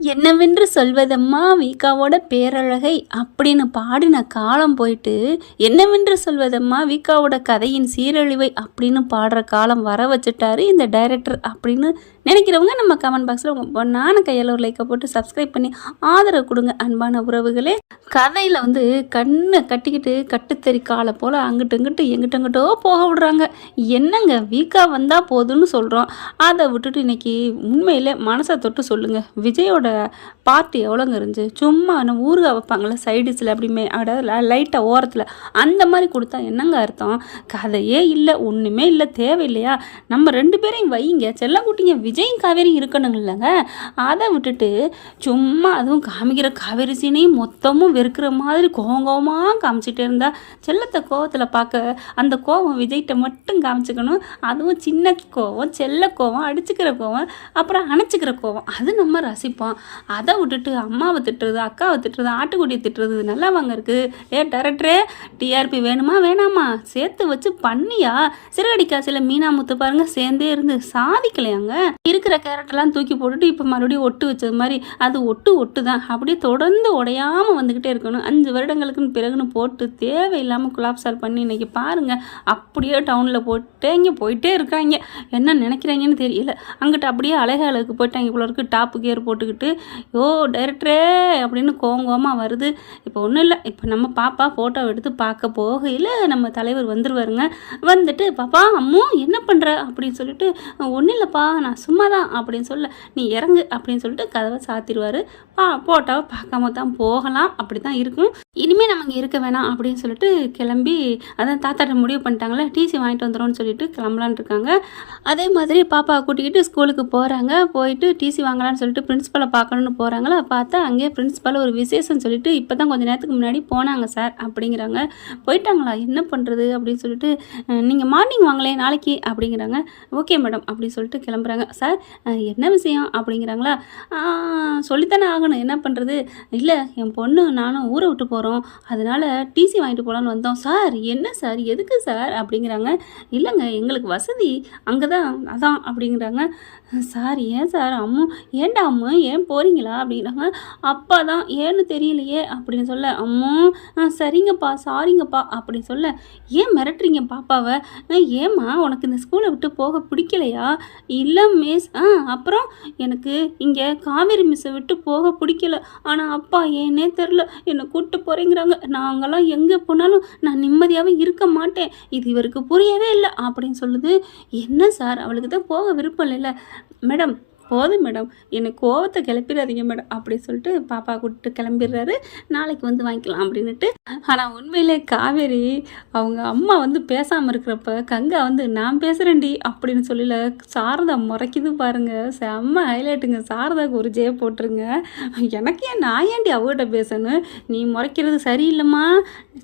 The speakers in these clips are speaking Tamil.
என்னவென்று சொல்வதம்மா வீக்காவோட பேரழகை அப்படின்னு பாடின காலம் போயிட்டு, என்னவென்று சொல்வதம்மா வீக்காவோட கதையின் சீரழிவை அப்படின்னு பாடுற காலம் வர வச்சுட்டாரு இந்த டைரக்டர் அப்படின்னு நினைக்கிறவங்க நம்ம கமெண்ட் பாக்ஸில் உங்கள் பொண்ணான கையில் ஒரு லைக்கை போட்டு சப்ஸ்கிரைப் பண்ணி ஆதரவு கொடுங்க அன்பான உறவுகளே. கதையில் கண்ணை கட்டிக்கிட்டு கட்டுத்தறி காலை போல் அங்கிட்டு இங்கிட்டு எங்கிட்டோ போக விடுறாங்க. என்னங்க வீக்கா வந்தால் போதும்னு சொல்கிறோம், அதை விட்டுட்டு இன்னைக்கு உண்மையிலே மனசை தொட்டு சொல்லுங்கள், விஜயோட பார்ட்டி எவ்வளோங்க இருந்துச்சு? சும்மா நம்ம ஊறுகாய் வைப்பாங்களே சைடிஸில் அப்படிமே அதாவது லைட்டாக ஓரத்தில் அந்த மாதிரி கொடுத்தா என்னங்க அர்த்தம்? கதையே இல்லை, ஒன்றுமே இல்லை, தேவையில்லையா? நம்ம 2 பேரையும் வைங்க, செல்லக்குட்டிங்க விஜயும் காவேரியும் இருக்கணுங்க இல்லைங்க. அதை விட்டுட்டு சும்மா அதுவும் காமிக்கிற காவேரி சீனையும் மொத்தமும் வெறுக்கிற மாதிரி கோவமாக காமிச்சிட்டே இருந்தா செல்லத்தை கோவத்தில் பார்க்க அந்த கோவம் விஜய்கிட்ட மட்டும் காமிச்சிக்கணும். அதுவும் சின்ன கோவம், செல்ல கோவம், அடிச்சுக்கிற கோவம், அப்புறம் அணைச்சிக்கிற கோவம், அது நம்ம ரசிப்போம். அதை விட்டுட்டு அம்மாவை திட்டுறது, அக்காவை திட்டுறது, ஆட்டுக்குட்டியை திட்டுறது நல்லா வாங்க இருக்குது. டைரக்டரே டிஆர்பி வேணுமா வேணாமா சேர்த்து வச்சு பண்ணியா? சிறுகடி காசில் மீனா முத்து பாருங்க சேர்ந்தே இருந்து சாதிக்கலையாங்க. இருக்கிற கேரக்டர்லாம் தூக்கி போட்டுட்டு இப்போ மறுபடியும் ஒட்டு வச்சது மாதிரி அது ஒட்டு தான் அப்படியே தொடர்ந்து உடையாமல் வந்துக்கிட்டே இருக்கணும். 5 வருடங்களுக்குன்னு பிறகுன்னு போட்டு தேவையில்லாமல் குலாப்சால் பண்ணி இன்னைக்கு பாருங்கள் அப்படியே டவுனில் போயிட்டே இருக்காங்க. என்ன நினைக்கிறாங்கன்னு தெரியல. அங்கிட்ட அப்படியே அழகுக்கு போயிட்டாங்க இவ்வளோ இருக்குது, டாப்பு கேர் போட்டுக்கிட்டு. டைரக்டரே அப்படின்னு கோவமாக வருது. இப்போ ஒன்றும் இல்லை, இப்போ நம்ம பாப்பா ஃபோட்டோ எடுத்து பார்க்க போகையில் நம்ம தலைவர் வந்துடுவாருங்க. வந்துட்டு பாப்பா அம்மு என்ன பண்ணுற அப்படின்னு சொல்லிட்டு, ஒன்றும் இல்லைப்பா நான் சும்மா தான் அப்படின்னு சொல்ல, நீ இறங்கு அப்படின்னு சொல்லிட்டு கதவை சாத்திடுவார். ஃபோட்டோவை பார்க்காம தான் போகலாம், அப்படி தான் இருக்கும். இனிமேல் நம்ம இங்கே இருக்க வேணாம் அப்படின்னு சொல்லிட்டு கிளம்பி, அதான் தாத்தாட்ட முடிவு பண்ணிட்டாங்களே டிசி வாங்கிட்டு வந்துடும்னு சொல்லிட்டு கிளம்பலான் இருக்காங்க. அதே மாதிரி பாப்பாவை கூட்டிக்கிட்டு ஸ்கூலுக்கு போகிறாங்க. போயிட்டு டிசி வாங்கலான்னு சொல்லிட்டு பிரின்ஸிபலை பார்க்கணுன்னு போகிறாங்களா, பார்த்தா அங்கேயே பிரின்ஸிபல் ஒரு விசேஷம் சொல்லிட்டு இப்போ தான் கொஞ்சம் நேரத்துக்கு முன்னாடி போனாங்க சார் அப்படிங்கிறாங்க. போயிட்டாங்களா, என்ன பண்ணுறது அப்படின்னு சொல்லிட்டு, நீங்கள் மார்னிங் வாங்களே நாளைக்கு அப்படிங்கிறாங்க. ஓகே மேடம் அப்படின்னு சொல்லிட்டு கிளம்புறாங்க. சார் என்ன விஷயம் அப்படிங்கிறாங்களா, சொல்லித்தானே ஆகணும், என்ன பண்ணுறது, இல்லை என் பொண்ணு நானும் ஊரை விட்டு போகிறோம், அதனால் டிசி வாங்கிட்டு போகலான்னு வந்தோம். சார் என்ன சார் எதுக்கு சார் அப்படிங்கிறாங்க. இல்லைங்க எங்களுக்கு வசதி அங்கே தான், அதான் அப்படிங்கிறாங்க. சார் ஏன் சார் அம்மு, ஏன்டா அம்மு ஏன் போகிறீங்களா அப்படிங்கிறாங்க. அப்பா தான் ஏன்னு தெரியலையே அப்படின்னு சொல்ல, அம்மு சரிங்கப்பா சாரிங்கப்பா அப்படின்னு சொல்ல, ஏன் மிரட்டுறீங்க பாப்பாவை, ஏம்மா உனக்கு இந்த ஸ்கூலை விட்டு போக பிடிக்கலையா? இல்லை மிஸ், அப்புறம் எனக்கு இங்கே காவேரி மிஸ்ஸை விட்டு போக பிடிக்கல, ஆனால் அப்பா ஏன்னே தெரில என்னை கூப்பிட்டு போகிறேங்கிறாங்க, நாங்களாம் எங்கே போனாலும் நான் நிம்மதியாகவே இருக்க மாட்டேன், இது இவருக்கு புரியவே இல்லை அப்படின்னு சொல்லுது. என்ன சார் அவளுக்கு தான் போக விருப்பம் இல்லைல்ல மேடம், போதும் மேடம் என்னை கோவத்தை கிளப்பிடாதீங்க மேடம் அப்படி சொல்லிட்டு பாப்பா கூப்பிட்டு கிளம்பிடுறாரு. நாளைக்கு வாங்கிக்கலாம் அப்படின்னுட்டு. ஆனால் உண்மையிலே காவேரி அவங்க அம்மா பேசாமல் இருக்கிறப்ப கங்கா நான் பேசுகிறேன்டி அப்படின்னு சொல்லல, சாரதா முறைக்குது பாருங்க, செம்ம ஹைலைட்டுங்க. சாரதாவுக்கு ஒரு ஜே போட்டுருங்க. எனக்கு ஏன் நான் ஏன்டி அவகிட்ட பேசணும், நீ முறைக்கிறது சரியில்லைம்மா,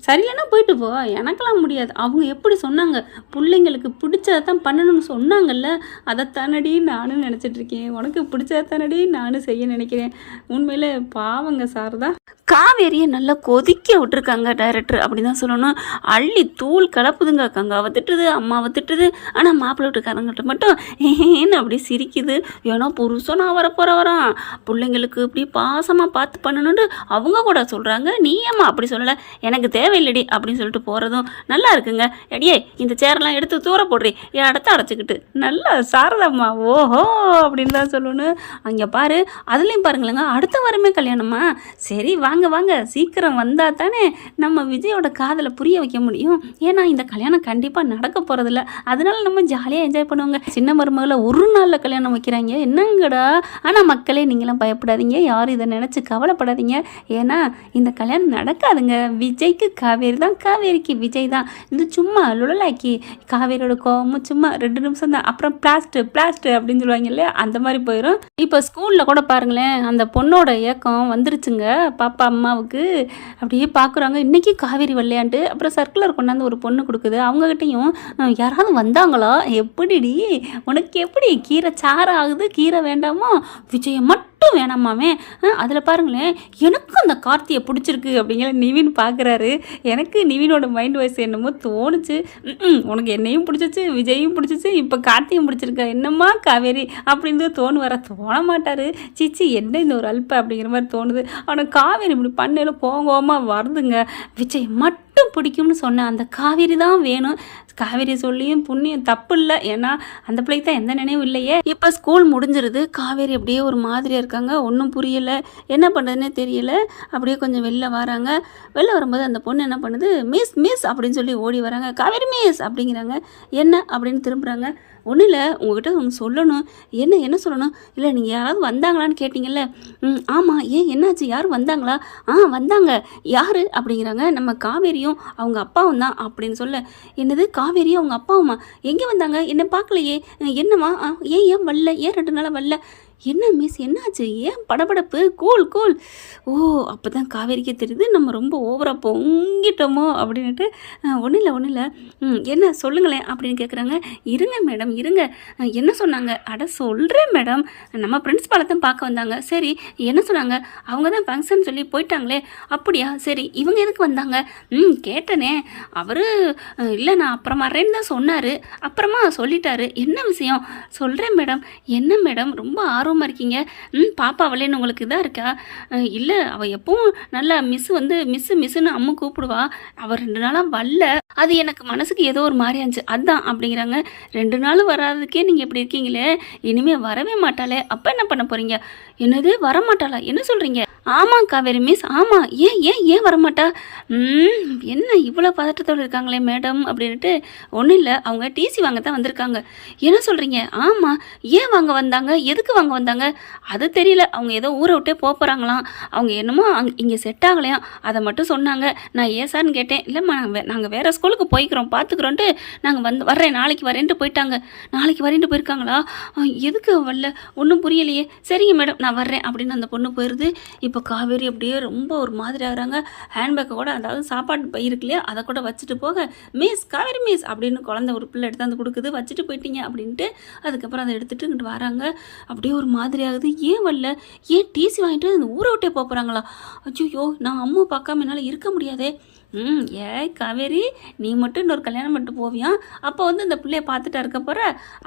சரியில்லைன்னா போயிட்டு போ, எனக்கெல்லாம் முடியாது. அவங்க எப்படி சொன்னாங்க, பிள்ளைங்களுக்கு பிடிச்சதை தான் பண்ணணும்னு சொன்னாங்கல்ல, அதைத்தானடி நானும் நினச்சிட்ருக்கேன், உனக்கு பிடிச்சதானடி நானும் செய்ய நினைக்கிறேன். உண்மையிலே பாவங்க சாரதா. காவேரியை நல்லா கொதிக்க விட்டுருக்காங்க டைரக்டர் அப்படி தான் சொல்லணும். அள்ளி தூள் கலப்புதுங்க. கங்காவை திட்டுது, அம்மாவை திட்டுது. ஆனால் மாப்பிள்ளை வீட்டுக்காரங்கிட்ட மட்டும் ஏன்னு அப்படி சிரிக்குது. ஏன்னா புருஷன் நான் வரான், பிள்ளைங்களுக்கு இப்படி பாசமாக பார்த்து பண்ணணுன்னு அவங்க கூட சொல்கிறாங்க, நீ ஏம்மா அப்படி சொல்லலை, எனக்கு தேவையில்லடி அப்படின்னு சொல்லிட்டு போகிறதும் நல்லா இருக்குங்க. எடியே இந்த சேரெல்லாம் எடுத்து தூர போடுறி, என் இடத்த அடைச்சிக்கிட்டு நல்லா சாரதாம்மா ஓஹோ அப்படின்னு தான் சொல்லணும். அங்கே பாரு, அதுலேயும் பாருங்களேங்க, அடுத்த வாரமே கல்யாணமா? சரி வாங்க சீக்கிரம் வந்தால் தானே நம்ம விஜயோட காதலை புரிய வைக்க முடியும். ஏன்னா இந்த கல்யாணம் கண்டிப்பாக நடக்க போகிறதில்ல, அதனால நம்ம ஜாலியாக என்ஜாய் பண்ணுவோங்க. சின்ன மருமகளை ஒரு நாளில் கல்யாணம் வைக்கிறாங்க, என்னங்கடா. ஆனால் மக்களே நீங்களாம் பயப்படாதீங்க, யாரும் இதை நினச்சி கவலைப்படாதீங்க. ஏன்னா இந்த கல்யாணம் நடக்காதுங்க. விஜய்க்கு காவேரி தான், காவேரிக்கு விஜய் தான். இது சும்மா லுழலாக்கி காவேரியோட கோவமும் சும்மா 2 நிமிஷம் தான், அப்புறம் பிளாஸ்ட் அப்படின்னு சொல்லுவாங்க இல்லையா, அந்த மாதிரி போயிடும். இப்போ ஸ்கூலில் கூட பாருங்களேன், அந்த பொண்ணோட ஏக்கம் வந்துருச்சுங்க பாப்பா அம்மாவுக்கு. அப்படியே பார்க்குறாங்க, இன்றைக்கி காவேரி விளையாண்டு அப்புறம் சர்க்குலர் கொண்டாந்து ஒரு பொண்ணு கொடுக்குது. அவங்ககிட்டையும் யாராவது வந்தாங்களா, எப்படிடி உனக்கு எப்படி கீரை சாறு ஆகுது, கீரை வேண்டாமோ, விஜயை மட்டும் மட்டும் வேணாமாமே, அதில் பாருங்களேன் எனக்கும் அந்த கார்த்தியை பிடிச்சிருக்கு அப்படிங்கிற நிவின் பார்க்குறாரு. எனக்கு நிவினோட மைண்ட் வாய்ஸ் என்னமோ தோணுச்சு. உனக்கு என்னையும் பிடிச்சிச்சு, விஜயும் பிடிச்சிச்சு, இப்போ கார்த்தியும் பிடிச்சிருக்க, என்னம்மா காவேரி அப்படின்னு தோண மாட்டார். சிச்சி என்ன இந்த ஒரு அல்ப அப்படிங்கிற மாதிரி தோணுது. ஆனால் காவேரி இப்படி பண்ணையில் போகாமல் வருதுங்க. விஜய் மட்டும் பிடிக்கும்னு சொன்னேன், அந்த காவேரி தான் வேணும். காவேரி சொல்லியும் புண்ணியம் தப்பு இல்லை, ஏன்னா அந்த பிள்ளைக்கு தான் எந்த நினைவும் இல்லையே. இப்போ ஸ்கூல் முடிஞ்சிருது. காவேரி அப்படியே ஒரு மாதிரியாக இருக்காங்க, ஒன்றும் புரியலை, என்ன பண்ணுறதுனே தெரியல. அப்படியே கொஞ்சம் வெளில வராங்க. வெளில வரும்போது அந்த பொண்ணு என்ன பண்ணுது, மிஸ் மிஸ் அப்படின்னு சொல்லி ஓடி வராங்க. காவேரி மிஸ் அப்படிங்கிறாங்க. என்ன அப்படின்னு திரும்புகிறாங்க. ஒன்றும் இல்லை, உங்கள்கிட்ட ஒன்று சொல்லணும். என்ன சொல்லணும்? இல்லை நீங்கள் யாராவது வந்தாங்களான்னு கேட்டிங்கல்ல. ஆமாம், ஏன் என்னாச்சு, யாரும் வந்தாங்களா? வந்தாங்க. யார் அப்படிங்கிறாங்க. நம்ம காவேரியும் அவங்க அப்பாவும் தான் அப்படின்னு சொல்ல. என்னது காவேரியும் அவங்க அப்பாவுமா? எங்கே வந்தாங்க, என்ன பார்க்கலையே, என்னம்மா, ஏன் வரல, ஏன் 2 நாளாக வரல? என்ன மிஸ் என்னாச்சு, ஏன் படபடப்பு? Cool cool. ஓ, அப்போ தான் காவேரிக்கே தெரியுது நம்ம ரொம்ப ஓவராக பொங்கிட்டோமோ அப்படின்ட்டு. ஒன்றும் இல்லை, என்ன சொல்லுங்களேன் அப்படின்னு கேட்குறாங்க. இருங்க மேடம் இருங்க, என்ன சொன்னாங்க? அட சொல்கிறேன் மேடம், நம்ம பிரின்ஸ்பாலை தான் பார்க்க வந்தாங்க. சரி என்ன சொன்னாங்க? அவங்க தான் ஃபங்க்ஷன் சொல்லி போயிட்டாங்களே. அப்படியா, சரி இவங்க எதுக்கு வந்தாங்க? கேட்டனே, அவர் இல்லை நான் அப்புறம் வரேன்னு தான் சொன்னார், அப்புறமா சொல்லிட்டாரு. என்ன விஷயம்? சொல்கிறேன் மேடம். என்ன மேடம் ரொம்ப ஆர்வமாக இருக்கீங்க? பாப்பா அவளேன்னு உங்களுக்கு இதாக இருக்கா? இல்லை, அவள் எப்பவும் நல்லா மிஸ்ஸுன்னு அம்மு கூப்பிடுவா. அவள் 2 நாளாக வரல, அது எனக்கு மனசுக்கு ஏதோ ஒரு மாதிரி இருந்துச்சு, அதான் அப்படிங்கிறாங்க. 2 நாள் வராதுக்கே நீங்கள் இப்படி இருக்கீங்களே, இனிமேல் வரவே மாட்டாளே, அப்போ என்ன பண்ண போகிறீங்க? என்னது வரமாட்டாளா? என்ன சொல்கிறீங்க? ஆமாம் காவேரி மிஸ், ஆமாம். ஏன் வரமாட்டா? என்ன இவ்வளோ பதட்டத்தோடு இருக்காங்களே மேடம் அப்படின்ட்டு. ஒன்றும் இல்லை, அவங்க டிசி வாங்க தான் வந்திருக்காங்க. என்ன சொல்கிறீங்க? ஆமாம். ஏன் வாங்க வந்தாங்க, எதுக்கு வாங்க வந்தாங்க? அது தெரியல, அவங்க ஏதோ ஊரை விட்டே போகிறாங்களாம். அவங்க என்னமோ இங்கே செட் ஆகலையாம், அதை மட்டும் சொன்னாங்க. நான் ஏன் சார்னு கேட்டேன். இல்லைம்மா நாங்கள் வேறு ஸ்கூலுக்கு போய்க்கிறோம், பார்த்துக்குறோன்ட்டு நாங்கள் வர்றேன், நாளைக்கு வரேன்ட்டு போயிட்டாங்க. நாளைக்கு வரேன்ட்டு போயிருக்காங்களா? எதுக்கு வரல, ஒன்றும் புரியலையே. சரிங்க மேடம் நான் வர்றேன் அப்படின்னு அந்த பொண்ணு போயிடுது. இப்போ காவேரி அப்படியே ரொம்ப ஒரு மாதிரி ஆகிறாங்க. ஹேண்ட்பேக்கை கூட, அதாவது சாப்பாடு பை இருக்கு இல்லையா, அதை கூட வச்சுட்டு போக, மிஸ் காவேரி மிஸ் அப்படின்னு குழந்தை ஒரு பிள்ளை எடுத்தாந்து கொடுக்குது. வச்சுட்டு போயிட்டீங்க அப்படின்ட்டு. அதுக்கப்புறம் அதை எடுத்துகிட்டு இங்கிட்டு வராங்க. அப்படியே ஒரு மாதிரி ஆகுது. ஏன் வரல, ஏன் டிசி வாங்கிட்டு அந்த ஊரை விட்டே போகிறாங்களா? ஐயோ, நான் அம்மா பார்க்காம என்னால் இருக்க முடியாதே. ஏய் காவேரி, நீ மட்டும் இன்னொரு கல்யாணம் பண்ணிட்டு போவியா? அப்போ வந்து இந்த பிள்ளைய பார்த்துட்டா இருக்க போகிற,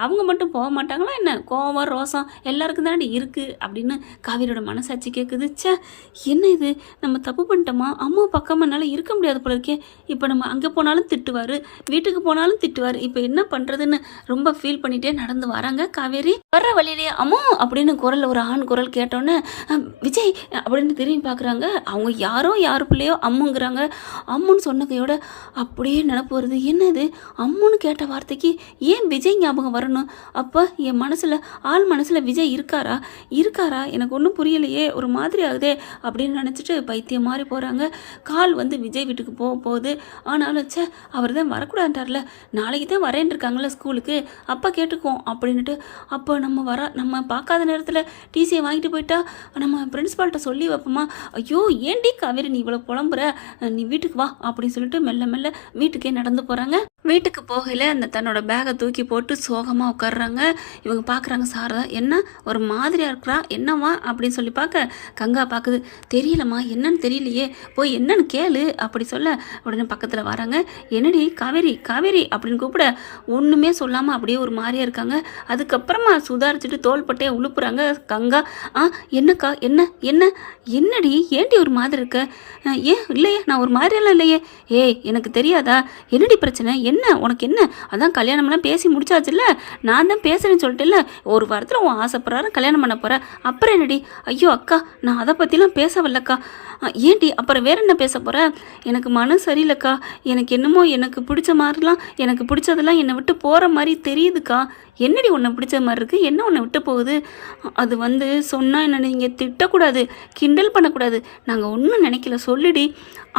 அவங்க மட்டும் போக மாட்டாங்களா என்ன? கோவம் ரோசம் எல்லாருக்கும் தானே இருக்குது அப்படின்னு காவேரியோட மனசாட்சி கேட்குது. என்ன இது, நம்ம தப்பு பண்ணிட்டோமா? அம்மா பக்கம் என்னால் இருக்க முடியாது போல இருக்கே. இப்போ நம்ம அங்கே போனாலும் திட்டுவார், வீட்டுக்கு போனாலும் திட்டுவார். இப்போ என்ன பண்ணுறதுன்னு ரொம்ப ஃபீல் பண்ணிகிட்டே நடந்து வராங்க காவேரி. வர்ற வழியிலே அம்மா அப்படின்னு குரல், ஒரு ஆண் குரல் கேட்டோன்னே விஜய் அப்படின்னு திரும்பி பார்க்குறாங்க. அவங்க யார் பிள்ளையோ அம்முங்கிறாங்க. அம்முன்னு சொன்னதையோட அப்படியே நினப்பு வருது. என்னது அம்முன்னு கேட்ட வார்த்தைக்கு ஏன் விஜய் ஞாபகம் வரணும்? அப்போ என் ஆள் மனசில் விஜய் இருக்காரா? எனக்கு ஒன்றும் புரியலையே, ஒரு மாதிரி ஆகுதே அப்படின்னு நினச்சிட்டு பைத்தியம் மாதிரி போகிறாங்க. கால் வந்து விஜய் வீட்டுக்கு போகுது. ஆனாலும் அவர் தான் வரக்கூடாதுன்ட்டார்ல, நாளைக்கு தான் வரேன் இருக்காங்களே ஸ்கூலுக்கு, அப்போ கேட்டுக்குவோம் அப்படின்ட்டு. அப்போ நம்ம பார்க்காத நேரத்தில் டிசியை வாங்கிட்டு போயிட்டா நம்ம பிரின்ஸ்பால்கிட்ட சொல்லி வைப்போமா? ஐயோ ஏன்டி காவேரி நீ இவ்வளோ புலம்புற, நீ வீட்டுக்கு வா அப்படின்னு சொல்லிட்டு மெல்ல வீட்டுக்கே நடந்து போகிறாங்க. வீட்டுக்கு போகல அந்த தன்னோட பேகை தூக்கி போட்டு சோகமாக உட்காடுறாங்க. இவங்க பார்க்குறாங்க, சாரதா என்ன ஒரு மாதிரியாக இருக்கிறா, என்னவா அப்படின்னு சொல்லி பார்க்க கங்கா பார்க்குது. தெரியலம்மா, என்னன்னு தெரியலையே, போய் என்னன்னு கேளு அப்படி சொல்ல உடனே பக்கத்தில் வராங்க. என்னடி காவேரி அப்படின்னு கூப்பிட ஒன்றுமே சொல்லாமல் அப்படியே ஒரு மாதிரியாக இருக்காங்க. அதுக்கப்புறமா சுதாரிச்சுட்டு தோள்பட்டையை உழுப்புறாங்க கங்கா. என்னக்கா, என்னடி ஏன்டி ஒரு மாதிரி இருக்க? ஏன் இல்லையே, நான் ஒரு மாதிரியெல்லாம் இல்லையே. ஏய் எனக்கு தெரியாதா, என்னடி பிரச்சனை, என்ன உனக்கு என்ன? அதான் கல்யாணம்லாம் பேசி முடிச்சாச்சுல்ல, நான் தான் பேசுகிறேன்னு சொல்லிட்டுல்ல, ஒரு வாரத்தில் உன் ஆசைப்படுறாரு கல்யாணம் பண்ண போகிற, அப்புறம் என்னடி? ஐயோ அக்கா, நான் அதை பற்றிலாம் பேசவில்லக்கா. ஏன்டி அப்புறம் வேற என்ன பேச போகிற? எனக்கு மனம் சரியில்லைக்கா, எனக்கு என்னமோ எனக்கு பிடிச்ச மாதிரிலாம், எனக்கு பிடிச்சதெல்லாம் என்னை விட்டு போகிற மாதிரி தெரியுதுக்கா. என்னடி உன்னை பிடிச்ச மாதிரி இருக்குது, என்ன உன்னை விட்டு போகுது? அது வந்து சொன்னால் என்ன நீங்கள் திட்டக்கூடாது, கிண்டல் பண்ணக்கூடாது, நாங்கள் ஒன்றும் நினைக்கல, சொல்லுடி.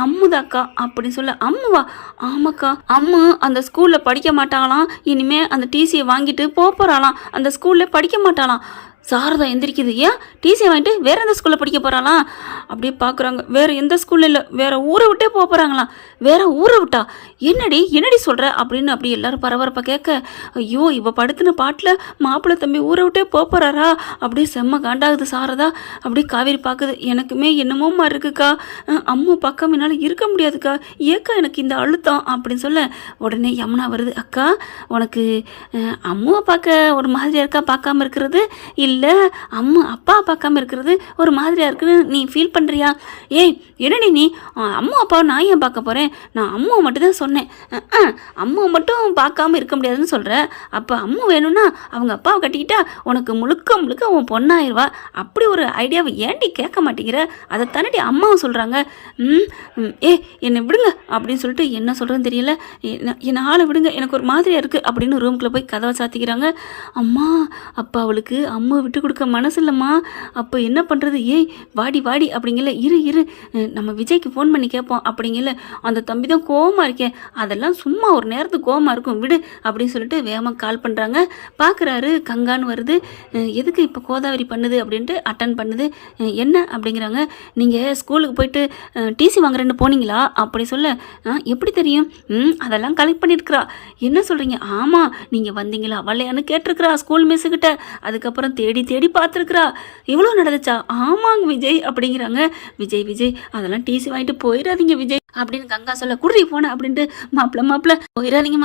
அம்முதாக்கா அப்படின்னு சொல்ல. அம்முவா? ஆமாக்கா, அம்மு அந்த ஸ்கூலில் படிக்க மாட்டாங்களாம், இனிமேல் அந்த டிசியை வாங்கிட்டு போகிறாளாம், அந்த ஸ்கூலில் படிக்க மாட்டாளாம். சாரதா எந்திரிக்குது. ஏன் டிசி வாங்கிட்டு வேற எந்த ஸ்கூலில் படிக்க போகிறாளாம்? அப்படியே பார்க்குறாங்க. வேறு எந்த ஸ்கூலில் இல்லை, வேறு ஊரை விட்டே போக போகிறாங்களாம். வேற ஊரை விட்டா? என்னடி சொல்கிற அப்படின்னு அப்படி எல்லாரும் பரபரப்பாக கேட்க, ஐயோ இவ படுத்தின பாட்டில் மாப்பிள்ளை தம்பி ஊரை விட்டே போகிறாரா? அப்படியே செம்ம காண்டாகுது சாரதா. அப்படியே காவேரி பார்க்குது. எனக்குமே என்னமோ மாதிரி இருக்குக்கா, அம்மு பக்கம் என்னால் இருக்க முடியாதுக்கா, ஏக்கா எனக்கு இந்த அழுத்தம் அப்படின்னு சொல்ல உடனே யமுனா வருது. அக்கா உனக்கு அம்முவை பார்க்க ஒரு மாதிரியா இருக்கா பார்க்காம இருக்கிறது, இல்லை அம்மா அப்பா பார்க்காம இருக்கிறது ஒரு மாதிரியா இருக்குன்னு நீ ஃபீல் பண்ணுறியா? ஏய் என்னடி நீ அம்மா அப்பாவை நான் ஏன் பார்க்க போகிறேன்? நான் அம்மாவை மட்டும் தான் சொன்னேன். அம்மாவை மட்டும் பார்க்காம இருக்க முடியாதுன்னு சொல்கிற. அப்போ அம்மா வேணும்னா அவங்க அப்பாவை கட்டிக்கிட்டா உனக்கு முழுக்க முழுக்க உன் பொண்ணாயிருவா. அப்படி ஒரு ஐடியாவை ஏன்டி கேட்க மாட்டேங்கிற? அதை தானடி அம்மாவும் சொல்கிறாங்க. என்னை விடுங்க அப்படின்னு சொல்லிட்டு என்ன சொல்கிறேன்னு தெரியல, என்னை ஆளை விடுங்க, எனக்கு ஒரு மாதிரியாக இருக்குது அப்படின்னு ரூம்குள்ளே போய் கதவை சாத்திக்கிறாங்க. அம்மா அப்பா அவளுக்கு அம்மா விட்டு கொடுக்க மனசு இல்லைம்மா. அப்போ என்ன பண்ணுறது? ஏய் வாடி வாடி அப்படிங்கல. இரு நம்ம விஜய்க்கு ஃபோன் பண்ணி கேட்போம் அப்படிங்கல. அந்த தம்பி தான் கோவமாக இருக்கேன், அதெல்லாம் சும்மா ஒரு நேரத்துக்கு கோவமாக இருக்கும் விடு அப்படின்னு சொல்லிட்டு வேகமாக கால் பண்ணுறாங்க. பார்க்குறாரு கங்கான்னு வருது. எதுக்கு இப்போ கோதாவரி பண்ணுது அப்படின்ட்டு அட்டன் பண்ணுது. என்ன அப்படிங்கிறாங்க. நீங்கள் ஸ்கூலுக்கு போயிட்டு டிசி வாங்குறேன்னு போனீங்களா அப்படி சொல்ல, எப்படி தெரியும்? அதெல்லாம் கலெக்ட் பண்ணியிருக்கிறா. என்ன சொல்கிறீங்க? ஆமாம் நீங்கள் வந்தீங்களா வரலையான்னு கேட்டிருக்கிறா ஸ்கூல் மிஸ்ஸுக்கிட்ட. அதுக்கப்புறம் தேடி தேடி பார்த்துருக்குறா. இவ்வளோ நடந்துச்சா? ஆமாங்க விஜய் அப்படிங்கிறாங்க. விஜய் அதெல்லாம் டிசி வாங்கிட்டு போயிடாதீங்க விஜய் அப்படின்னு கங்கா சொல்ல, குர்ரி போன அப்படின்ட்டு மாப்பிள்ள போயிடாதீங்க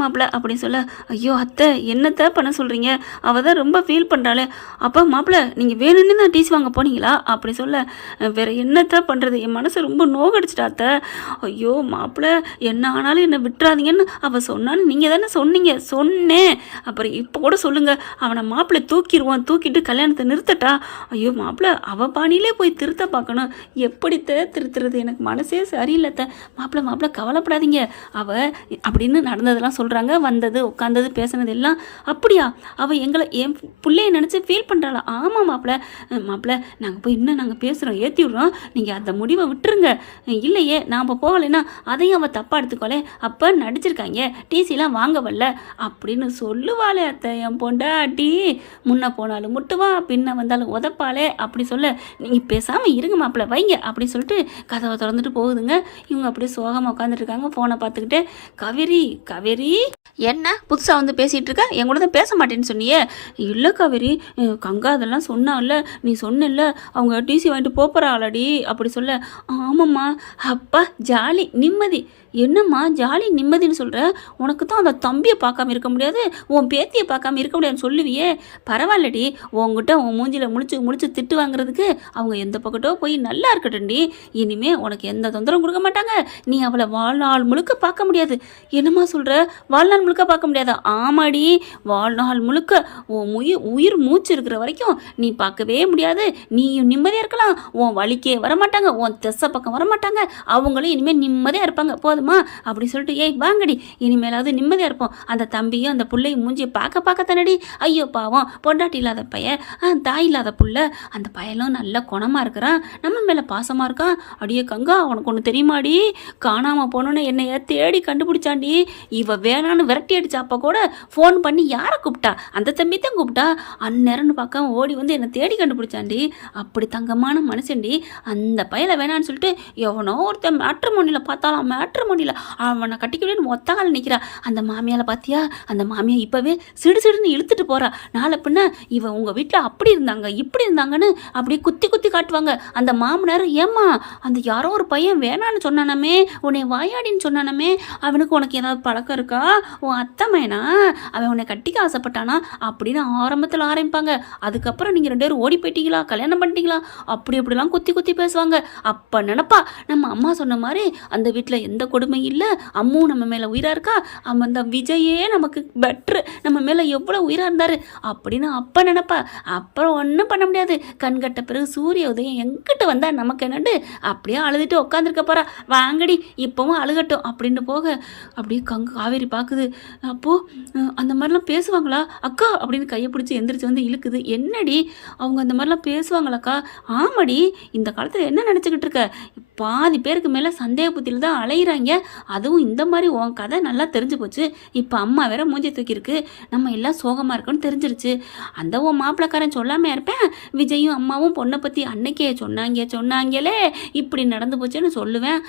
மாப்பிள்ள அப்படின்னு சொல்ல, ஐயோ அத்தை என்னத்தை பண்ண சொல்கிறீங்க? அவள் தான் ரொம்ப ஃபீல் பண்ணுறாளே. அப்போ மாப்பிள்ள நீங்கள் வேணும்னு தான் டிசி வாங்க போனீங்களா அப்படி சொல்ல, வேற என்னத்தை பண்ணுறது, என் மனசை ரொம்ப நோகடிச்சிட்டா அத்தை. ஐயோ மாப்பிள்ள என்ன ஆனாலும் என்னை விட்டுறாதீங்கன்னு அவள் சொன்னான்னு நீங்கள் தானே சொன்னீங்க. சொன்னேன், அப்புறம் இப்போ கூட சொல்லுங்கள் அவனை மாப்பிள்ளை தூக்கிடுவான், தூக்கிட்டு கல்யாணத்தை நிறுத்தட்டா? ஐயோ மாப்பிள்ள அவள் பாணியிலே போய் திருத்த பார்க்கணும், எப்படித்த திருத்துறது? எனக்கு மனசே சரியில்லைத்த. மாப்பிள்ள கவலைப்படாதீங்க அவள் அப்படின்னு நடந்ததெல்லாம் சொல்கிறாங்க. வந்தது உட்காந்தது பேசுனது எல்லாம். அப்படியா? அவள் என் பிள்ளைய நினச்சி ஃபீல் பண்ணுறாளா? ஆமாம் மாப்பிள்ள நாங்கள் போய் இன்னும் நாங்கள் பேசுகிறோம், ஏற்றி விட்றோம், நீங்கள் அந்த முடிவை விட்டுருங்க. இல்லையே நாம் போகலைன்னா அதையும் அவள் தப்பாக எடுத்துக்கோலே. அப்போ நடிச்சிருக்காங்க, டிசிலாம் வாங்க வரல அப்படின்னு சொல்லுவாளே அத்தை என் பொண்டாட்டி. முன்ன போனாலும் முட்டுவா, பின்ன வந்தாலும் உதப்பாளே அப்படி சொல்ல, நீங்கள் பேசாமல் இருங்க மாப்பிள்ள வைங்க அப்படி சொல்லிட்டு கதவை திறந்துட்டு போகுதுங்க. இவங்க அப்படியே சோகமாக உட்காந்துருக்காங்க ஃபோனை பார்த்துக்கிட்டு. காவேரி என்ன புதுசாக வந்து பேசிகிட்டு இருக்க? என் கூட தான் பேச மாட்டேன்னு சொன்னியே. இல்லை காவேரி, கங்கா அதெல்லாம் சொன்னால, நீ சொன்ன அவங்க டிசி வாங்கிட்டு போகிறாளடி அப்படி சொல்ல, ஆமாம்மா அப்பா ஜாலி நிம்மதி. என்னம்மா ஜாலி நிம்மதின்னு சொல்கிற? உனக்கு தான் அந்த தம்பியை பார்க்காம இருக்க முடியாது, உன் பேத்தியை பார்க்காம இருக்க முடியாதுன்னு சொல்லுவியே. பரவாயில்லடி, உங்ககிட்ட உன் மூஞ்சியில் முடிச்சு திட்டு வாங்குறதுக்கு அவங்க எந்த பக்கத்தோ போய் நல்லா இருக்கட்டும்டி. இனிமே உனக்கு எந்த தொந்தரவும் கொடுக்க மாட்டாங்க. நீ அவளை வாழ்நாள் முழுக்க பார்க்க முடியாது. என்னம்மா சொல்கிற? வாழ்நாள் முழுக்க பார்க்க முடியாதா? ஆமாடி, வாழ்நாள் முழுக்க உன் உயிர் மூச்சு இருக்கிற வரைக்கும் நீ பார்க்கவே முடியாது. நீயும் நிம்மதியாக இருக்கலாம், உன் வலிக்கே வரமாட்டாங்க, உன் திசை பக்கம் வரமாட்டாங்க, அவங்களும் இனிமேல் நிம்மதியாக இருப்பாங்க. போதுமா அப்படி சொல்லிட்டு, ஏய் வாங்கடி இனிமேலாவது நிம்மதியாக இருப்போம். அந்த தம்பியும் அந்த பிள்ளையும் மூஞ்சியை பார்க்க தானடி. ஐயோ பாவம், பொண்டாட்டி இல்லாத பையன், தாய் இல்லாத புள்ள, அந்த பையனும் நல்ல குணமாக இருக்கிறான், நம்ம மேலே பாசமாக இருக்கான். அடியே கங்கா உனக்கு ஒன்று தெரியுமாடி? காணாமல் போனோன்னு என்னைய தேடி கண்டுபிடிச்சாண்டி. இவ வேணான்னு விரட்டி அடிச்சாப்ப கூட ஃபோன் பண்ணி யாரை கூப்பிட்டா? அந்த தம்பி தான் கூப்பிட்டா. அந்நேரம்னு பார்க்க ஓடி வந்து என்னை தேடி கண்டுபிடிச்சாண்டி. அப்படி தங்கமான மனுஷன்டி. அந்த பையனை வேணான்னு சொல்லிட்டு எவனோ ஒருத்தன் மேட்ரிமோனியில் பார்த்தாலாம், மேட்ரிமோனியில் அவனை கட்டிக்கவே ஒத்தகால நிற்கிறா. அந்த மாமியால் பார்த்தியா? அந்த மாமியா இப்போவே சிடுன்னு இழுத்துட்டு போகிறா. நாளை பின்ன இவ உங்கள் வீட்டில் அப்படி இருந்தாங்க இப்படி இருந்தாங்கன்னு அப்படியே குத்தி காட்டுவாங்க. அந்த மாமனார், ஏம்மா அந்த யாரோ ஒரு பையன் வேணான்னு சொன்னானமே, உன்னை வாயாடின்னு சொன்னானமே, அவனுக்கு உனக்கு ஏதாவது பழக்கம் இருக்கா? உன் அத்தை மயனா அவன் உன்னை கட்டிக்க ஆசைப்பட்டானா அப்படின்னு ஆரம்பத்தில் ஆரம்பிப்பாங்க. அதுக்கப்புறம் நீங்கள் 2 பேரும் ஓடி போயிட்டீங்களா, கல்யாணம் பண்ணிட்டீங்களா, அப்படிலாம் குத்தி பேசுவாங்க. அப்போ நினப்பா நம்ம அம்மா சொன்ன மாதிரி அந்த வீட்டில் எந்த கொடுமையும் இல்லை, அம்மும் நம்ம மேலே உயிராக இருக்கா, அவன் அந்த விஜயே நமக்கு பெட்ரு, நம்ம மேலே எவ்வளோ உயிராக இருந்தார் அப்படின்னு அப்போ நினப்பா. அப்புறம் ஒன்றும் பண்ண முடியாது. கண்கட்ட பிறகு சூரிய உதயம் எங்கிட்ட வந்தால் நமக்கு என்னண்டு அப்படியே அழுதுட்டு உட்காந்துருக்க போகிறா. வாங்கடி இப்போவும் அழுகட்டும் அப்படின்னு போக அப்படியே காவேரி பார்க்குது. அப்போது அந்த மாதிரிலாம் பேசுவாங்களா அக்கா அப்படின்னு கையை பிடிச்சி எந்திரிச்சு வந்து இழுக்குது. என்னடி அவங்க அந்த மாதிரிலாம் பேசுவாங்களாக்கா? ஆமாடி, இந்த காலத்தில் என்ன நினச்சிக்கிட்டு இருக்க? பாதி பேருக்கு மேலே சந்தேக புத்தியில் தான் அலையிறாங்க. சொன்னாங்க. அதுவும் இந்த மாதிரி உன் கதை நல்லா தெரிஞ்சு போச்சு. இப்போ அம்மா வேற மூஞ்சி தூக்கியிருக்கு, நம்ம எல்லாம் சோகமாக இருக்குன்னு தெரிஞ்சிருச்சு. அந்த உன் மாப்பிள்ளக்காரன் சொல்லாமல் இருப்பேன். விஜயும் அம்மாவும் பொண்ணை பற்றி அன்னைக்கே சொன்னாங்களே இப்படி நடந்து போச்சுன்னு சொல்லுவேன்.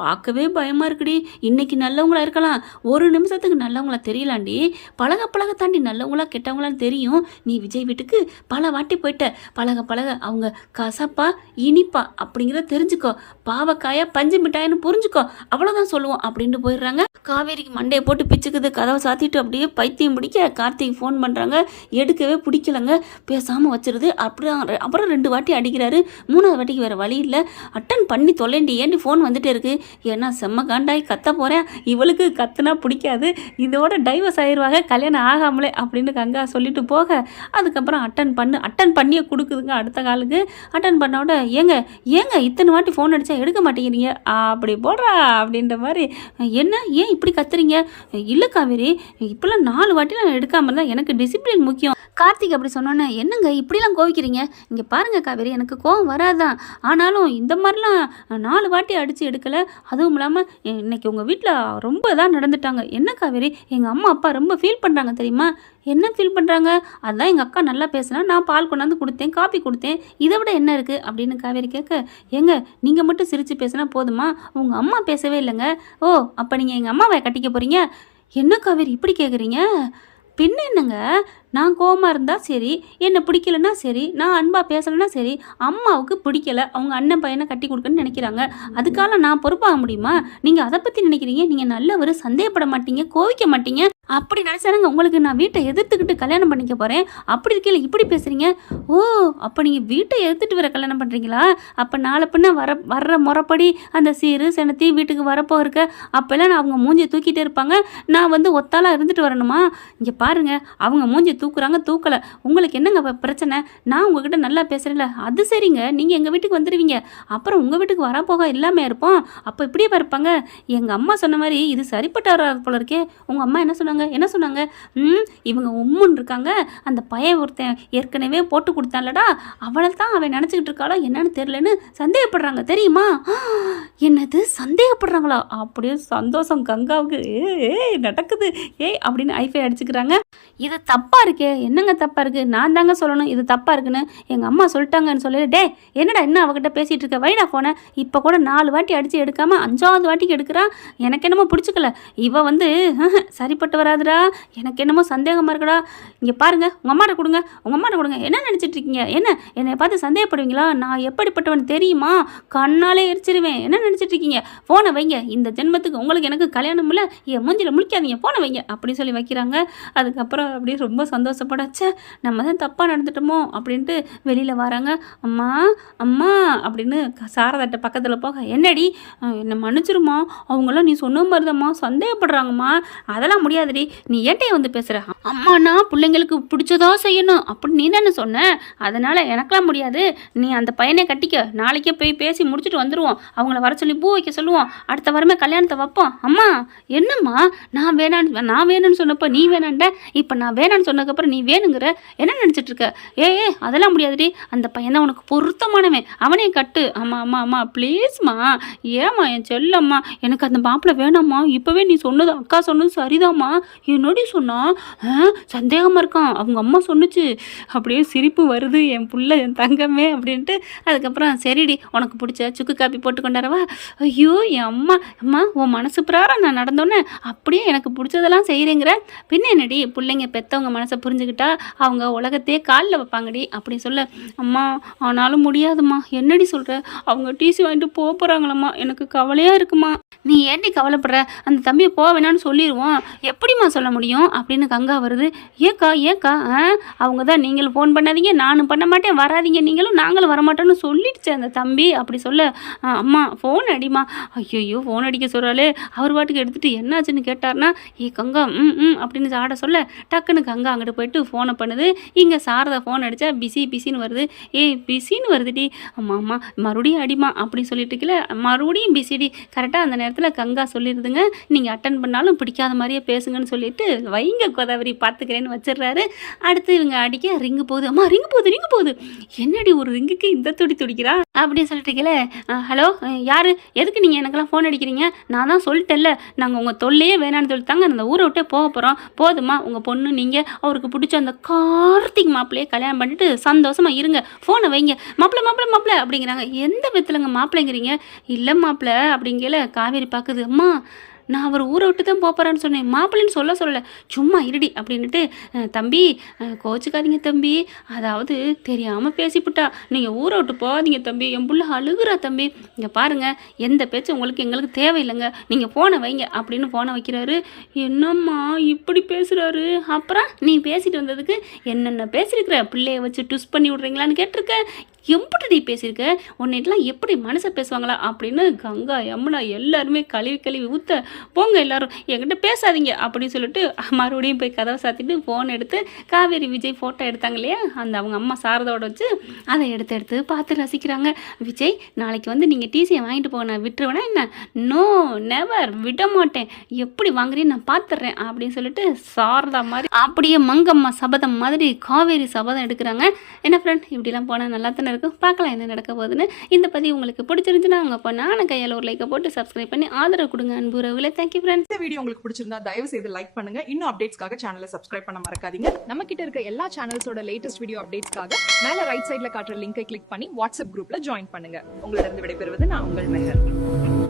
பார்க்கவே பயமாக இருக்குடி. இன்னைக்கு நல்லவங்களா இருக்கலாம், ஒரு நிமிஷத்துக்கு நல்லவங்களா தெரியலாண்டி. பழக பழக தாண்டி நல்லவங்களா கெட்டவங்களான்னு தெரியும். நீ விஜய் வீட்டுக்கு பல வாட்டி போயிட்ட. பழக பழக அவங்க கசப்பா இனிப்பா அப்படிங்கிறத தெரிஞ்சுக்கோ. பாவக்காயா பஞ்சு மிட்டாயின்னு புரிஞ்சுக்கோ, அவ்வளோதான் சொல்லுவோம் அப்படின்ட்டு போயிடுறாங்க. காவேரிக்கு மண்டையை போட்டு பிச்சுக்குது. கதவை சாத்திட்டு அப்படியே பைத்தியம் பிடிக்க கார்த்திக் ஃபோன் பண்ணுறாங்க, எடுக்கவே பிடிக்கலங்க. பேசாமல் வச்சிருது. அப்புறம் 2 வாட்டி அடிக்கிறாரு. 3வது வாட்டிக்கு வேறு வழி இல்லை, அட்டன் பண்ணி தொலைண்டி. ஏன்டி ஃபோன் வந்துட்டே இருக்கு. ஏன்னா செம்ம காண்டாய் கத்த போகிறேன். இவளுக்கு கத்துனா பிடிக்காது, இதோட டைவர்ஸ் ஆயிடுவாங்க கல்யாணம் ஆகாமலே அப்படின்னு கங்கா சொல்லிட்டு போக, அதுக்கப்புறம் அட்டன் பண்ணியே கொடுக்குதுங்க. அடுத்த காலுக்கு அட்டன் பண்ணோட ஏங்க இத்தனை வாட்டி ஃபோன் அடித்தா எடுக்க மாட்டேங்கிறீங்க அப்படி போடுறா அப்படின்ற மாதிரி. என்ன ஏன் இப்படி கத்துறீங்க? இல்லை காவேரி, இப்போல்லாம் 4 வாட்டி நான் எடுக்காமல் இருந்தால் எனக்கு டிசிப்ளின் முக்கியம். கார்த்திக் அப்படி சொன்னோன்னே என்னங்க இப்படிலாம் கோவிக்கிறீங்க? இங்கே பாருங்கள் காவேரி, எனக்கு கோவம் வராதான், ஆனாலும் இந்த மாதிரிலாம் 4 வாட்டி அடித்து எடுக்கலை. அதுவும் இல்லாமல் இன்னைக்கு உங்கள் வீட்டில் ரொம்ப தான் நடந்துட்டாங்க. என்ன காவேரி, எங்கள் அம்மா அப்பா ரொம்ப ஃபீல் பண்ணுறாங்க தெரியுமா? என்ன ஃபீல் பண்ணுறாங்க? அதான் எங்கள் அக்கா நல்லா பேசினா நான் பால் கொண்டாந்து கொடுத்தேன், காப்பி கொடுத்தேன், இதை விட என்ன இருக்குது அப்படின்னு காவேரி கேட்க, ஏங்க நீங்கள் மட்டும் சிரித்து பேசினா போதுமா? உங்கள் அம்மா பேசவே இல்லைங்க. ஓ, அப்போ நீங்கள் எங்கள் அம்மாவை கட்டிக்க போகிறீங்க? என்ன காவேரி இப்படி கேட்குறீங்க? பின்ன என்னங்க, நான் கோவமாக இருந்தால் சரி, என்னை பிடிக்கலன்னா சரி, நான் அன்பாக பேசலைன்னா சரி, அம்மாவுக்கு பிடிக்கலை, அவங்க அண்ணன் பையனை கட்டி கொடுக்கணும்னு நினைக்கிறாங்க, அதுக்காக நான் பொறுப்பாக முடியுமா? நீங்கள் அதை பற்றி நினைக்கிறீங்க. நீங்கள் நல்லவர், சந்தேகப்பட மாட்டீங்க, கோவிக்க மாட்டீங்க. அப்படி நினச்சானுங்க உங்களுக்கு நான் வீட்டை எதிர்த்துக்கிட்டு கல்யாணம் பண்ணிக்க போகிறேன். அப்படி இருக்கையில் இப்படி பேசுகிறீங்க. ஓ, அப்போ நீங்கள் வீட்டை எதிர்த்துட்டு வேற கல்யாணம் பண்ணுறீங்களா? அப்போ நாளை பின்ன வர்ற முறைப்படி அந்த சீரு செனத்தி வீட்டுக்கு வரப்போ இருக்க அப்போல்லாம் நான் அவங்க மூஞ்சியை தூக்கிட்டே இருப்பாங்க, நான் வந்து ஒத்தாலாக இருந்துட்டு வரணுமா? இங்கே பாருங்கள், அவங்க மூஞ்சி தூக்குறாங்க, தூக்கலை, உங்களுக்கு என்னங்க பிரச்சனை? நான் உங்ககிட்ட நல்லா பேசுகிறேன்ல, அது சரிங்க, நீங்கள் எங்கள் வீட்டுக்கு வந்துடுவீங்க, அப்புறம் உங்கள் வீட்டுக்கு வரப்போக இல்லாமல் இருப்போம். அப்போ இப்படியே இருப்பாங்க. எங்கள் அம்மா சொன்ன மாதிரி இது சரிப்பட்டு வராது போல இருக்கே. உங்கள் அம்மா என்ன சொன்னாங்க? இவங்க உம்முன்னு இருக்காங்க, அந்த பையன் ஒருத்தன் ஏற்கனவே போட்டு கொடுத்தான்லடா, அவளை தான் அவன் நினச்சிக்கிட்டு இருக்காளோ என்னன்னு தெரியலன்னு சந்தேகப்படுறாங்க தெரியுமா? என்னது சந்தேகப்படுறாங்களா? அப்படியே சந்தோஷம் கங்காவுக்கு. நடக்குது அப்படின்னு ஐஃபை அடிச்சுக்கிறாங்க. இது தப்பாக இருக்கே. என்னங்க தப்பாக இருக்குது? நான் தாங்க சொல்லணும் இது தப்பாக இருக்குன்னு. எங்கள் அம்மா சொல்லிட்டாங்கன்னு சொல்லி, டே என்னடா என்ன அவகிட்ட பேசிகிட்டு இருக்க, வைடா ஃபோனை. இப்போ கூட 4 வாட்டி அடித்து எடுக்காமல் 5வது வாட்டிக்கு எடுக்கிறா. எனக்கு என்னமோ பிடிச்சிக்கல. இவ வந்து சரிப்பட்டு வராதுடா, எனக்கு என்னமோ சந்தேகமாக இருக்குடா. இங்கே பாருங்கள், உங்கள் அம்மாட்ட கொடுங்க. என்ன நினச்சிட்டு இருக்கீங்க? என்னை பார்த்து சந்தேகப்படுவீங்களா? நான் எப்படிப்பட்டவன் தெரியுமா? கண்ணாலே எரிச்சிருவேன். என்ன நினச்சிட்டு இருக்கீங்க? ஃபோனை வைங்க. இந்த ஜென்மத்துக்கு உங்களுக்கு எனக்கு கல்யாணம் இல்லை, என் மூஞ்சில் முழிக்காதீங்க, ஃபோனை வைங்க அப்படின்னு சொல்லி வைக்கிறாங்க. அதுக்கப்புறம் அப்படியே ரொம்ப சந்தோஷப்படாச்ச, நம்ம தான் தப்பாக நடந்துட்டோமோ அப்படின்ட்டு வெளியில் வராங்க. அம்மா அப்படின்னு சாரதாட்ட பக்கத்தில் போக, என்னடி என்னை மன்னிச்சிருமா, அவங்களாம் நீ சொன்ன மாதிரிதாம்மா சந்தேகப்படுறாங்கம்மா, அதெல்லாம் முடியாதுடி, நீ ஏட்டையை வந்து பேசுகிற. அம்மானா பிள்ளைங்களுக்கு பிடிச்சதா செய்யணும் அப்படின்னு நீ தானே சொன்ன, அதனால் எனக்கெல்லாம் முடியாது, நீ அந்த பையனை கட்டிக்க, நாளைக்கே போய் பேசி முடிச்சுட்டு வந்துடுவோம், அவங்கள வர சொல்லி பூ வைக்க சொல்லுவோம், அடுத்த வாரமே கல்யாணத்தை வைப்போம். அம்மா என்னம்மா, நான் வேணும்னு சொன்னப்போ நீ வேணாண்ட, இப்போ நான் வேணான்னு சொன்னதுக்கப்புறம் நீ வேணுங்கிற, என்ன நினச்சிட்டு இருக்க? அதெல்லாம் முடியாதுடி, அந்த பையனை உனக்கு பொருத்தமானவன், அவனையும் கட்டு. அம்மா ப்ளீஸ்மா, ஏம்மா என் செல்லம்மா, எனக்கு அந்த மாப்பிள்ளை வேணாம்மா, இப்போவே நீ சொன்னது அக்கா சொன்னது சரிதாம்மா, என்னடி சொன்னா சந்தேகமாக இருக்கான், அவங்க அம்மா சொன்னுச்சு. அப்படியே சிரிப்பு வருது, என் புள்ள என் தங்கமே அப்படின்ட்டு. அதுக்கப்புறம் சரிடி உனக்கு பிடிச்ச சுக்கு காப்பி போட்டு கொண்டாரவா? ஐயோ என் அம்மா உன் மனசு பிராரம் நான் நடந்தோன்னே அப்படியே எனக்கு பிடிச்சதெல்லாம் செய்கிறேங்கிற, பின்ன என்னடி பிள்ளைங்க பெற்றவங்க மனசை புரிஞ்சுக்கிட்டா அவங்க உலகத்தையே காலில் வைப்பாங்கடி அப்படின்னு சொல்ல. அம்மா ஆனாலும் முடியாதும்மா, என்னடி சொல்கிற, அவங்க டிசி வாங்கிட்டு போக போகிறாங்களம்மா, எனக்கு கவலையாக இருக்குமா. நீ ஏன்டி கவலைப்படுற, அந்த தம்பியை போக வேணான்னு சொல்லிடுவோம், எப்படிம்மா சொல்ல முடியும் அப்படின்னு கங்கா வருது. ஏக்கா அவங்க தான் நீங்களும் ஃபோன் பண்ணாதீங்க, நானும் பண்ண மாட்டேன், வராதிங்க நீங்களும், நாங்களும் வரமாட்டோன்னு சொல்லிடுச்சு அந்த தம்பி அப்படி சொல்ல. அம்மா ஃபோன் அடிமா. ஐயோ ஃபோன் அடிக்க சொல்கிறாளே, அவர் பாட்டுக்கு எடுத்துகிட்டு என்னாச்சுன்னு கேட்டார்னா, கங்கா அப்படின்னு ஆட சொல்ல, டக்குன்னு கங்கா அங்கிட்டு போயிட்டு ஃபோனை பண்ணுது. இங்கே சாரதா ஃபோன் அடித்தா பிஸின்னு வருது. பிஸின்னு வருதுடி. அம்மா மறுபடியும் அடிமா அப்படின்னு சொல்லிட்டு இருக்கல, மறுபடியும் பிஸிடி. கரெக்டாக அந்த நேரத்தில் கங்கா சொல்லிடுதுங்க, நீங்கள் அட்டன் பண்ணாலும் பிடிக்காத மாதிரியே பேசுங்கன்னு சொல்லிட்டு வைங்க கோதாவரி சரி பார்த்துக்கிறேன்னு வச்சிடுறாரு. அடுத்து இவங்க அடிக்க ரிங்கு போகுது. அம்மா ரிங்கு போகுது ரிங்கு போகுது. என்னடி ஒரு ரிங்குக்கு இந்த துடிக்கிறா அப்படின்னு சொல்லிட்டு இருக்கல. ஹலோ யார், எதுக்கு நீங்கள் எனக்கெல்லாம் ஃபோன் அடிக்கிறீங்க? நான் தான் சொல்லிட்டேன்ல, நாங்கள் உங்கள் தொல்லையே வேணான்னு சொல்லிட்டாங்க, அந்த ஊரை விட்டே போக போகிறோம். போதுமா உங்கள் பொண்ணு நீங்கள் அவருக்கு பிடிச்ச அந்த கார்த்திக் மாப்பிள்ளையே கல்யாணம் பண்ணிட்டு சந்தோஷமாக இருங்க, ஃபோனை வைங்க. மாப்பிள்ளை அப்படிங்கிறாங்க. எந்த விதத்துலங்க மாப்பிள்ளைங்கிறீங்க? இல்லை மாப்பிள்ளை அப்படிங்கல. காவேரி பார்க்குது. அம்மா நான் அவர் ஊரை விட்டு தான் போகிறேன்னு சொன்னேன், மாப்பிள்ளைன்னு சொல்லலை, சும்மா இருடி அப்படின்ட்டு. தம்பி கோச்சுக்காதீங்க தம்பி, அதாவது தெரியாமல் பேசிவிட்டா, நீங்கள் ஊரை விட்டு போகாதீங்க தம்பி, என் புள்ள அழுகுறா தம்பி, இங்கே பாருங்கள் எந்த பேச்சு எங்களுக்கு தேவையில்லைங்க, நீங்கள் ஃபோனை வைங்க அப்படின்னு ஃபோனை வைக்கிறாரு. என்னம்மா இப்படி பேசுகிறாரு? அப்புறம் நீ பேசிட்டு வந்ததுக்கு என்னென்ன பேசியிருக்கிற, பிள்ளைய வச்சு டுஸ் பண்ணி விட்றீங்களான்னு கேட்டிருக்க, எப்படி பேசியிருக்க, உன்னைட்டெலாம் எப்படி மனசை பேசுவாங்களா அப்படின்னு கங்கா யமுனா எல்லாருமே கழுவி ஊற்ற, போங்க எல்லாரும் என்கிட்ட பேசாதீங்க அப்படின்னு சொல்லிட்டு மறுபடியும் போய் கதவை சாத்திட்டு ஃபோன் எடுத்து காவேரி விஜய் ஃபோட்டோ எடுத்தாங்க இல்லையா, அந்த அவங்க அம்மா சாரதோட வச்சு அதை எடுத்து பார்த்து ரசிக்கிறாங்க. விஜய் நாளைக்கு வந்து நீங்கள் டிசியை வாங்கிட்டு போக நான் விட்டுருவேனா என்ன? நோ நெவர், விட மாட்டேன், எப்படி வாங்குறேன்னு நான் பார்த்துட்றேன் அப்படின்னு சொல்லிட்டு சாரதா மாதிரி அப்படியே மங்கம்மா சபதம் மாதிரி காவேரி சபதம் எடுக்கிறாங்க. என்ன ஃப்ரெண்ட், இப்படிலாம் போனால் நல்லா தானே இருக்கும். பார்க்கலாம் என்ன நடக்க போகுதுன்னு. இந்த பதிவு உங்களுக்கு பிடிச்சிருந்துச்சுன்னா உங்கள் பொண்ணான கையால் ஒரு லைக்கை போட்டு சப்ஸ்கிரைப் பண்ணி ஆதரவு கொடுங்க அன்பு உறவுகளே. Thank you friends. இந்த வீடியோ உங்களுக்கு பிடிச்சிருந்தா தயவு செய்து லைக் பண்ணுங்க. இன்னும் அப்டேட்ஸ்க்காக சேனலை சப்ஸ்கிரைப் பண்ண மறக்காதீங்க. நம்ம கிட்ட இருக்க எல்லா சேனல்ஸோட லேட்டஸ்ட் வீடியோ அப்டேட்ஸ்க்காக மேல ரைட் சைடுல காட்டுற லிங்கை கிளிக் பண்ணி வாட்ஸ்அப் குரூப்ல ஜாயின் பண்ணுங்க. உங்களிடம் விடைபெறுவது நான் உங்கள் மெஹர்.